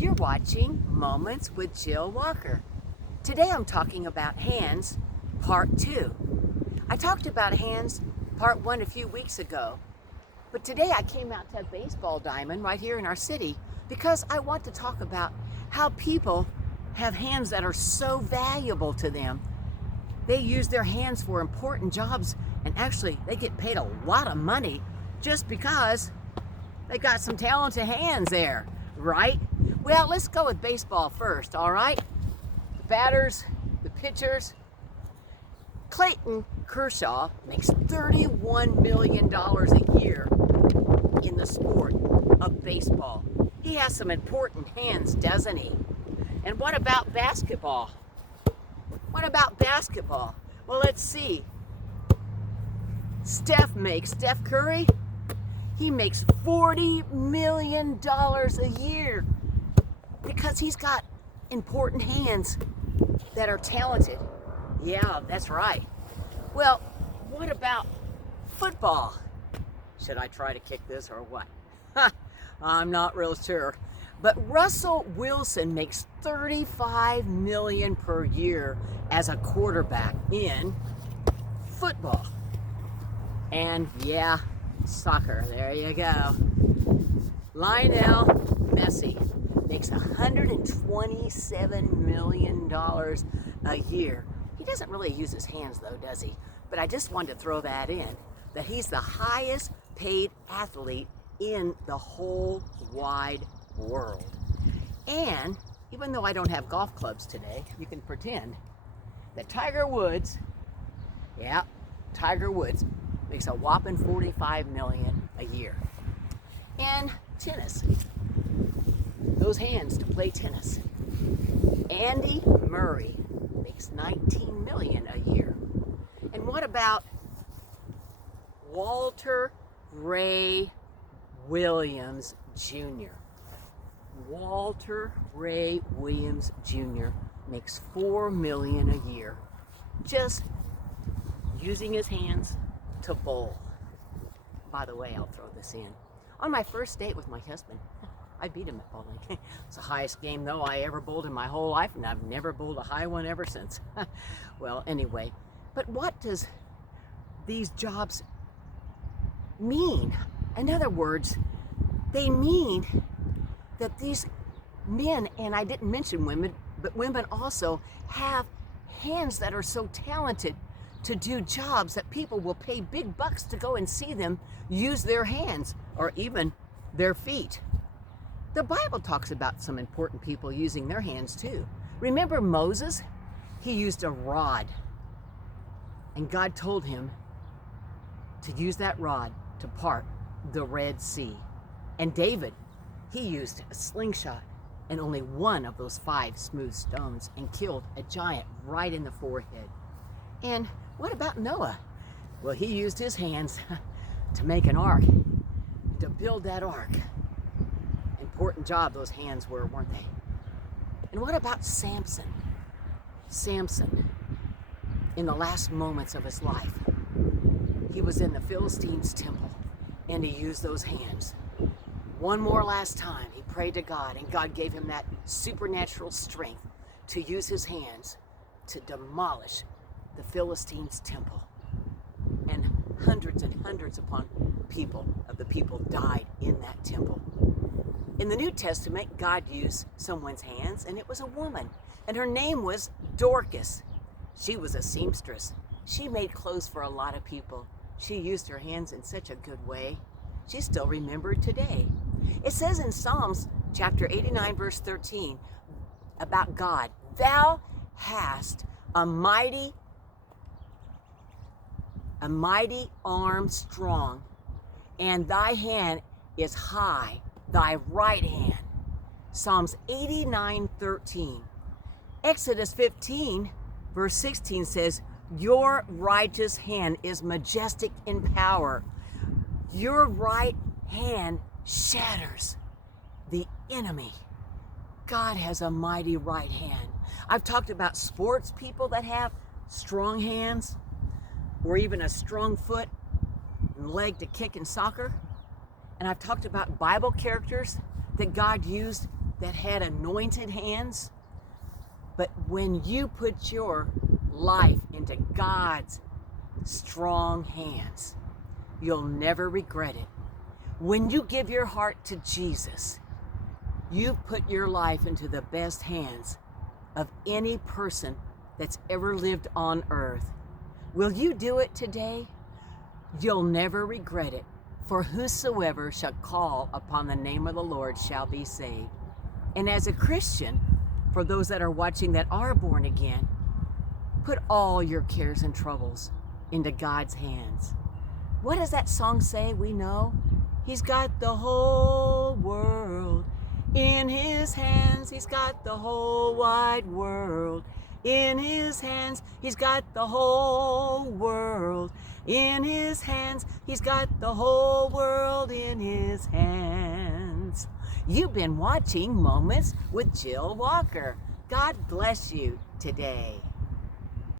You're watching Moments with Jill Walker. Today I'm talking about hands, part 2. I talked about hands, part 1 a few weeks ago, but today I came out to a baseball diamond right here in our city because I want to talk about how people have hands that are so valuable to them. They use their hands for important jobs, and actually they get paid a lot of money just because they got some talented hands there, right? Well, let's go with baseball first, all right? The batters, the pitchers. Clayton Kershaw makes $31 million a year in the sport of baseball. He has some important hands, doesn't he? And what about basketball? What about basketball? Well, let's see. Steph Curry, he makes $40 million a year because he's got important hands that are talented. Yeah, that's right. Well, what about football? Should I try to kick this or what? I'm not real sure. But Russell Wilson makes $35 million per year as a quarterback in football. And yeah, soccer, there you go. Lionel Messi makes $127 million a year. He doesn't really use his hands though, does he? But I just wanted to throw that in, that he's the highest paid athlete in the whole wide world. And even though I don't have golf clubs today, you can pretend that Tiger Woods makes a whopping $45 million a year. And tennis, those hands to play tennis. Andy Murray makes $19 million a year. And what about Walter Ray Williams Jr.? Walter Ray Williams Jr. makes $4 million a year just using his hands to bowl. By the way, I'll throw this in. On my first date with my husband, I beat him at bowling. It's the highest game, though, I ever bowled in my whole life, and I've never bowled a high one ever since. Well, anyway, but what does these jobs mean? In other words, they mean that these men, and I didn't mention women, but women also have hands that are so talented to do jobs that people will pay big bucks to go and see them use their hands or even their feet. The Bible talks about some important people using their hands too. Remember Moses? He used a rod, and God told him to use that rod to part the Red Sea. And David, he used a slingshot and only one of those 5 smooth stones and killed a giant right in the forehead. And what about Noah? Well, he used his hands to make an ark, to build that ark. Important job those hands were, weren't they? And what about Samson? Samson, in the last moments of his life, he was in the Philistines' temple, and he used those hands. One more last time, he prayed to God, and God gave him that supernatural strength to use his hands to demolish the Philistines' temple. And hundreds and hundreds upon the people died in that temple. In the New Testament, God used someone's hands, and it was a woman, and her name was Dorcas. She was a seamstress. She made clothes for a lot of people. She used her hands in such a good way. She's still remembered today. It says in Psalms chapter 89, verse 13, about God, "Thou hast a mighty arm strong, and thy hand is high, thy right hand." Psalms 89:13. Exodus 15, verse 16 says, "Your righteous hand is majestic in power. Your right hand shatters the enemy." God has a mighty right hand. I've talked about sports people that have strong hands, or even a strong foot and leg to kick in soccer. And I've talked about Bible characters that God used that had anointed hands. But when you put your life into God's strong hands, you'll never regret it. When you give your heart to Jesus, you've put your life into the best hands of any person that's ever lived on earth. Will you do it today? You'll never regret it. For whosoever shall call upon the name of the Lord shall be saved. And as a Christian, for those that are watching that are born again, put all your cares and troubles into God's hands. What does that song say? We know He's got the whole world in His hands. He's got the whole wide world in His hands. He's got the whole world in His hands. He's got the whole world in His hands. You've been watching Moments with Jill Walker. God bless you today.